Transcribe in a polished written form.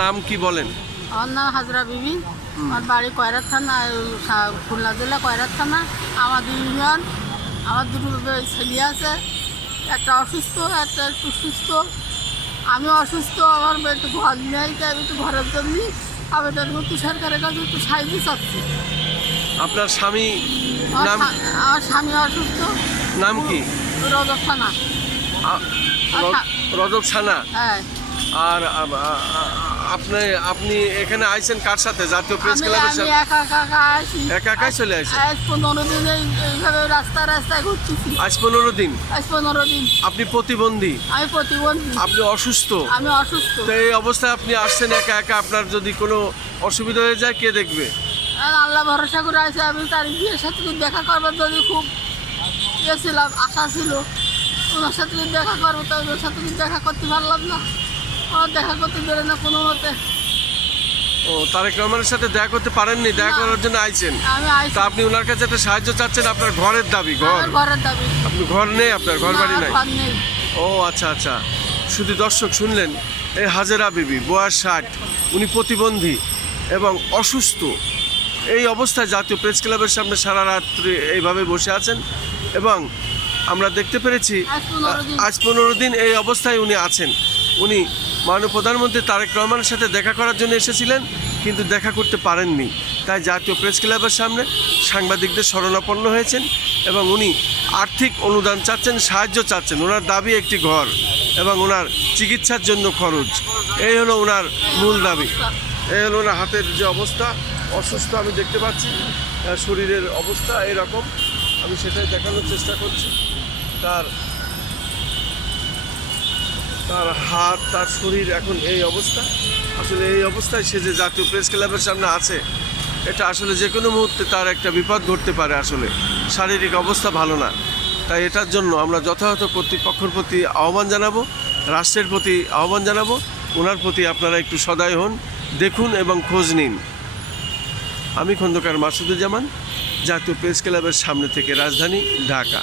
নাম কি বলেন? আমার নাম হাজরা বিবি। আমার বাড়ি কয়রাত থানা, খুলনা জেলা কয়রাত থানা। আমাদের ইউনিয়ন, আমার দুটো ছেলে আছে, একটা অসুস্থ, একটা একটু সুস্থ। আমি অসুস্থ, আমার একটু ঘর নেই, তাই আমি একটু ঘরের জন্য আবেদন করছি সরকারের কাছে, একটু সাহায্য চাচ্ছি। আপনার স্বামী নাম? আমার স্বামী অসুস্থ। নাম কি? রজব থানা। রজব ছানা। হ্যাঁ। আর আপনি আপনি এখানে আইছেন কার সাথে? জাতীয় প্রেস আমি ক্লাবের সাথে? একা একা আসি। একা একাই চলে আসেন? আজ 15 দিন এইভাবে রাস্তায় ঘুরতেছি। আজ 15 দিন? আজ 15 দিন। আপনি প্রতিবন্ধী? আমি প্রতিবন্ধী। আপনি অসুস্থ? আমি অসুস্থ। তো এই অবস্থায় আপনি আসছেন একা একা, আপনার যদি কোনো অসুবিধা হয়ে যায় কে দেখবে? আর আল্লাহ ভরসা করে আছে। আমি তার বিয়ের সাথে দেখা করবার যদি খুব ইয়ে ছিলাম, আশা ছিল ওনার সাথে দেখা করবো, তো ওর সাথে দেখা করতে পারলাম না। আমার দেখা করতে দেবে না কোনো মতে। ও, তারেক রহমানের সাথে দেখা করতে পারেননি? দেখা না। করার জন্য আইছেন? আমি তা আপনি ওনার কাছে একটা সাহায্য চাচ্ছেন, আপনার ঘরের দাবি? ঘরের দাবি। আপনি ঘর নেই, আপনার ঘর বাড়ি নাই? ঘর নেই। ও আচ্ছা আচ্ছা। শুধু দর্শক শুনলেন, এই হাজেরা বিবি, বয়স 60, উনি প্রতিবন্ধী এবং অসুস্থ। এই অবস্থায় জাতীয় প্রেস ক্লাবের সামনে সারা রাত্রি এইভাবে বসে আছেন এবং আমরা দেখতে পেরেছি আজ 15 দিন এই অবস্থায় উনি আছেন। উনি মাননীয় প্রধানমন্ত্রী তারেক রহমানের সাথে দেখা করার জন্য এসেছিলেন, কিন্তু দেখা করতে পারেননি। তাই জাতীয় প্রেস ক্লাবের সামনে সাংবাদিকদের শরণাপন্ন হয়েছেন এবং উনি আর্থিক অনুদান চাচ্ছেন, সাহায্য চাচ্ছেন। ওনার দাবি একটি ঘর এবং ওনার চিকিৎসার জন্য খরচ। এই হলো ওনার মূল দাবি। এই হলো ওনার হাতের যে অবস্থা, অসুস্থ আমি দেখতে পাচ্ছি, শরীরের অবস্থা এরকম, আমি সেটাই দেখানোর চেষ্টা করছি। তার হাত, তার শরীর এখন এই অবস্থা। আসলে এই অবস্থায় সে যে জাতীয় প্রেস ক্লাবের সামনে আছে, এটা আসলে যে কোনো মুহূর্তে তার একটা বিপদ ঘটতে পারে। আসলে শারীরিক অবস্থা ভালো না। তাই এটার জন্য আমরা যথাযথ কর্তৃপক্ষের প্রতি আহ্বান জানাবো, রাষ্ট্রের প্রতি আহ্বান জানাবো, ওনার প্রতি আপনারা একটু সদয় হন, দেখুন এবং খোঁজ নিন। আমি খন্দকার মাসুদুজ্জামান, জাতীয় প্রেস ক্লাবের সামনে থেকে, রাজধানী ঢাকা।